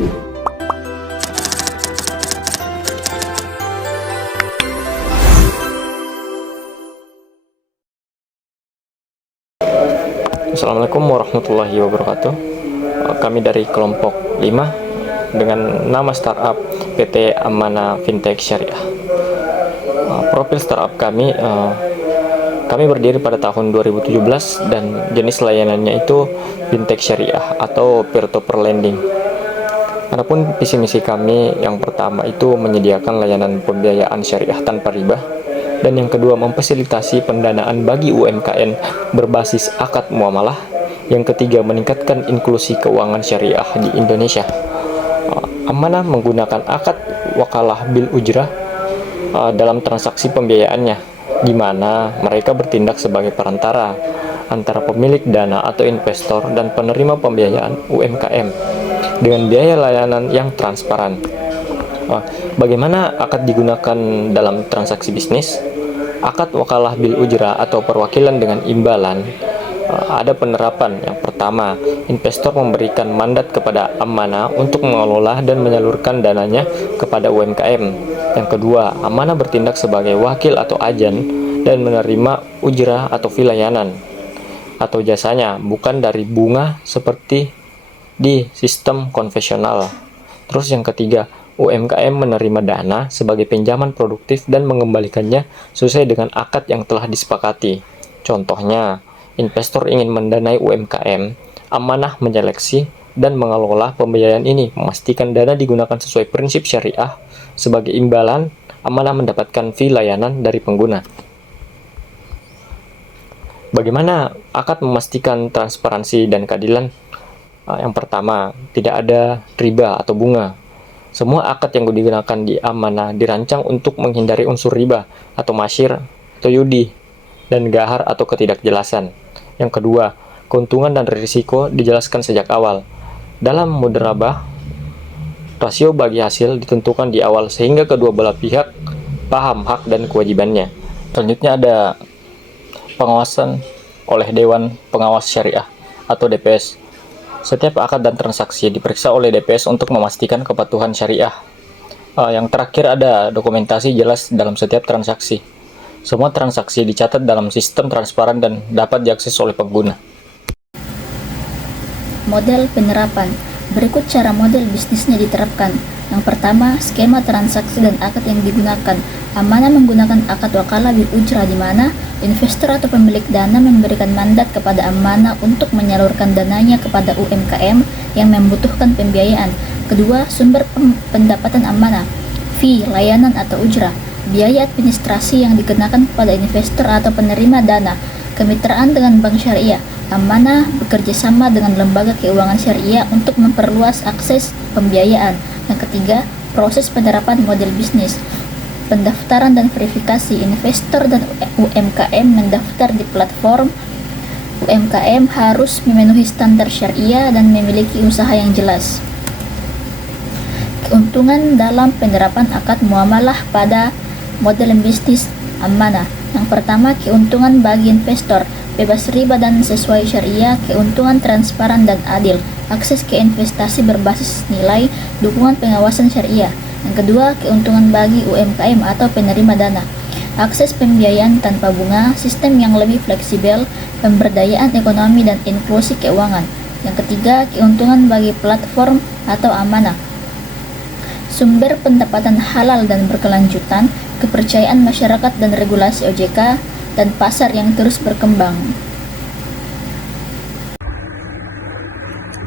Assalamualaikum warahmatullahi wabarakatuh. Kami dari kelompok 5 dengan nama startup PT Amanah Fintech Syariah. Profil startup kami berdiri pada tahun 2017 dan jenis layanannya itu fintech syariah atau peer-to-peer lending. Adapun visi misi kami yang pertama itu menyediakan layanan pembiayaan syariah tanpa riba, dan yang kedua memfasilitasi pendanaan bagi UMKM berbasis akad muamalah. Yang ketiga meningkatkan inklusi keuangan syariah di Indonesia. Amanah menggunakan akad wakalah bil ujrah dalam transaksi pembiayaannya, di mana mereka bertindak sebagai perantara antara pemilik dana atau investor dan penerima pembiayaan UMKM dengan biaya layanan yang transparan. Bagaimana akad digunakan dalam transaksi bisnis? Akad wakalah bil ujrah atau perwakilan dengan imbalan ada penerapan. Yang pertama, investor memberikan mandat kepada Amanah untuk mengelola dan menyalurkan dananya kepada UMKM. Yang kedua, Amanah bertindak sebagai wakil atau agen dan menerima ujrah atau fee layanan atau jasanya bukan dari bunga seperti di sistem konvensional. Terus yang ketiga, UMKM menerima dana sebagai pinjaman produktif dan mengembalikannya sesuai dengan akad yang telah disepakati. Contohnya, investor ingin mendanai UMKM, Amanah menyeleksi dan mengelola pembiayaan ini, memastikan dana digunakan sesuai prinsip syariah. Sebagai imbalan, Amanah mendapatkan fee layanan dari pengguna. Bagaimana akad memastikan transparansi dan keadilan? Yang pertama, tidak ada riba atau bunga. Semua akad yang digunakan di Amanah dirancang untuk menghindari unsur riba atau masyir atau yudi dan gahar atau ketidakjelasan. Yang kedua, keuntungan dan risiko dijelaskan sejak awal. Dalam mudharabah, rasio bagi hasil ditentukan di awal sehingga kedua belah pihak paham hak dan kewajibannya. Selanjutnya ada pengawasan oleh Dewan Pengawas Syariah atau DPS. Setiap akad dan transaksi diperiksa oleh DPS untuk memastikan kepatuhan syariah. Yang terakhir ada dokumentasi jelas dalam setiap transaksi. Semua transaksi dicatat dalam sistem transparan dan dapat diakses oleh pengguna. Model penerapan. Berikut cara model bisnisnya diterapkan. Yang pertama, skema transaksi dan akad yang digunakan. Amanah menggunakan akad wakalah bil ujrah, di mana investor atau pemilik dana memberikan mandat kepada Amanah untuk menyalurkan dananya kepada UMKM yang membutuhkan pembiayaan. Kedua, sumber pendapatan Amanah, fee, layanan atau ujrah, biaya administrasi yang dikenakan kepada investor atau penerima dana. Kemitraan dengan bank syariah. Amanah bekerja sama dengan lembaga keuangan syariah untuk memperluas akses pembiayaan. Yang ketiga, proses penerapan model bisnis. Pendaftaran dan verifikasi. Investor dan UMKM mendaftar di platform. UMKM harus memenuhi standar syariah dan memiliki usaha yang jelas. Keuntungan dalam penerapan akad muamalah pada model bisnis Amanah. Yang pertama, keuntungan bagi investor, bebas riba dan sesuai syariah, keuntungan transparan dan adil, akses ke investasi berbasis nilai, dukungan pengawasan syariah. Yang kedua, keuntungan bagi UMKM atau penerima dana, akses pembiayaan tanpa bunga, sistem yang lebih fleksibel, pemberdayaan ekonomi dan inklusi keuangan. Yang ketiga, keuntungan bagi platform atau Amanah, sumber pendapatan halal dan berkelanjutan, kepercayaan masyarakat dan regulasi OJK, dan pasar yang terus berkembang.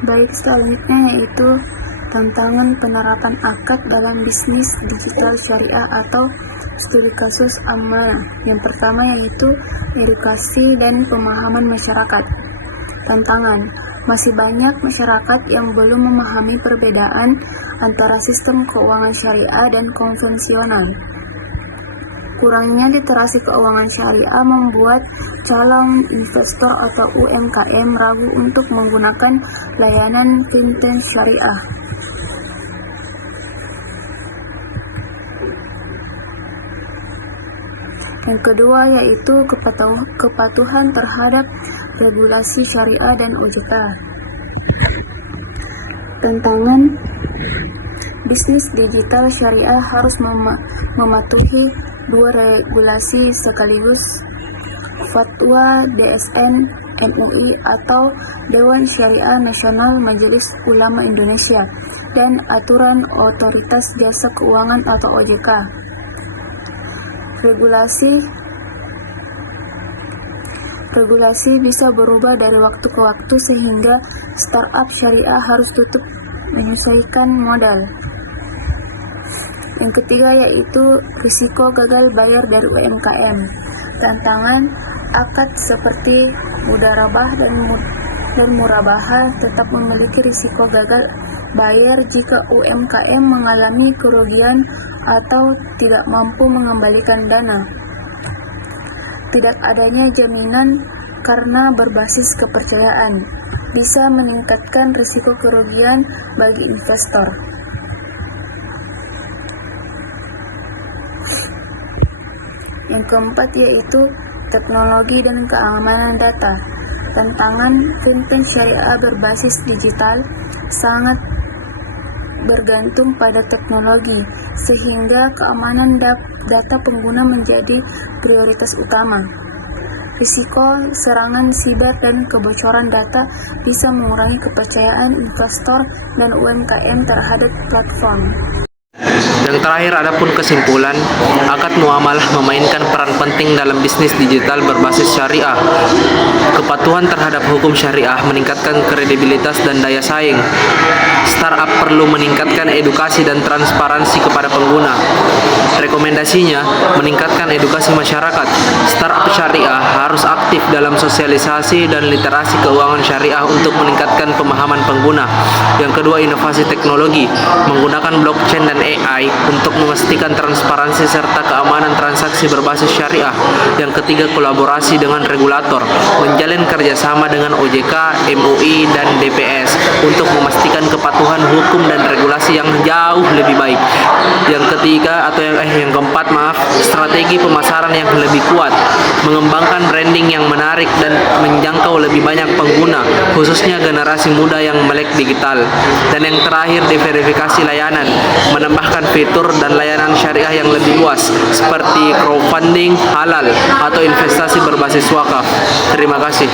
Baik, selanjutnya yaitu tantangan penerapan akad dalam bisnis digital syariah atau studi kasus Amanah. Yang pertama yaitu edukasi dan pemahaman masyarakat. Tantangan: masih banyak masyarakat yang belum memahami perbedaan antara sistem keuangan syariah dan konvensional. Kurangnya literasi keuangan syariah membuat calon investor atau UMKM ragu untuk menggunakan layanan fintech syariah. Yang kedua yaitu kepatuhan terhadap regulasi syariah dan OJK. Tantangan: Bisnis digital syariah harus mematuhi dua regulasi sekaligus, Fatwa DSN MUI atau Dewan Syariah Nasional Majelis Ulama Indonesia dan aturan Otoritas Jasa Keuangan atau OJK. Regulasi bisa berubah dari waktu ke waktu sehingga startup syariah harus tutup menyesuaikan modal. Yang ketiga yaitu risiko gagal bayar dari UMKM. Tantangan akad seperti mudarabah dan murabahah tetap memiliki risiko gagal bayar jika UMKM mengalami kerugian atau tidak mampu mengembalikan dana. Tidak adanya jaminan karena berbasis kepercayaan bisa meningkatkan risiko kerugian bagi investor. Yang keempat yaitu teknologi dan keamanan data. Tantangan fintech syariah berbasis digital sangat bergantung pada teknologi, sehingga keamanan data pengguna menjadi prioritas utama. Risiko serangan siber dan kebocoran data bisa mengurangi kepercayaan investor dan UMKM terhadap platform. Yang terakhir, adapun kesimpulan, akad muamalah memainkan peran penting dalam bisnis digital berbasis syariah. Kepatuhan terhadap hukum syariah meningkatkan kredibilitas dan daya saing. Startup perlu meningkatkan edukasi dan transparansi kepada pengguna. Rekomendasinya, meningkatkan edukasi masyarakat. Startup syariah harus aktif dalam sosialisasi dan literasi keuangan syariah untuk meningkatkan pemahaman pengguna. Yang kedua, inovasi teknologi, menggunakan blockchain dan AI untuk memastikan transparansi serta keamanan transaksi berbasis syariah. Yang ketiga, kolaborasi dengan regulator, menjalin kerjasama dengan OJK, MUI, dan DPS untuk memastikan kepatuhan hukum dan regulasi yang jauh lebih baik. Yang ketiga yang keempat, strategi pemasaran yang lebih kuat, mengembangkan branding yang menarik dan menjangkau lebih banyak pengguna, khususnya generasi muda yang melek digital. Dan yang terakhir, diverifikasi layanan, menambahkan fitur dan layanan syariah yang lebih luas seperti crowdfunding halal atau investasi berbasis wakaf. Terima kasih.